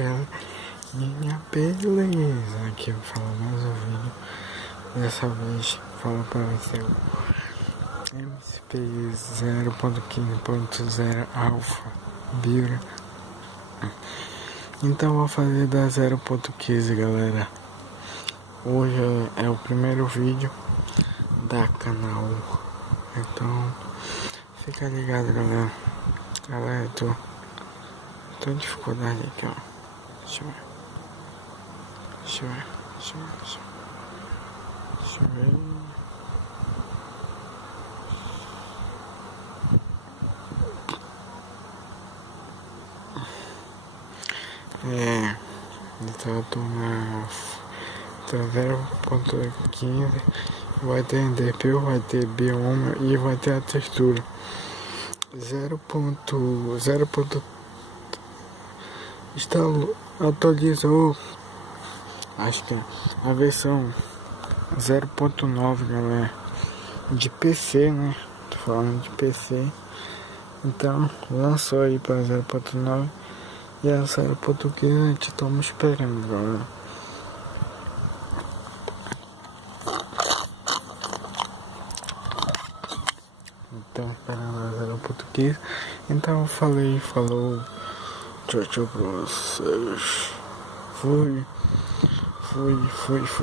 galera, minha beleza. Aqui eu falo mais um vídeo. Dessa vez falo para você o MCP 0.15.0 Alpha Bira. Então vou fazer da 0.15, galera. Hoje é o primeiro vídeo da canal. Então fica ligado, galera. Galera, tô em dificuldade aqui, ó. Deixa eu ver. Então eu tô na 0.15, vai ter NDP, vai ter bioma e vai ter a textura. 0.0. Atualizou, acho que a versão 0.9, galera, de PC, né? Tô falando de PC. Então lançou aí para 0.9 e a 0.15 a gente estamos esperando, galera. Então esperando a 0.15. Então eu falou, tchau pra vocês. Fui.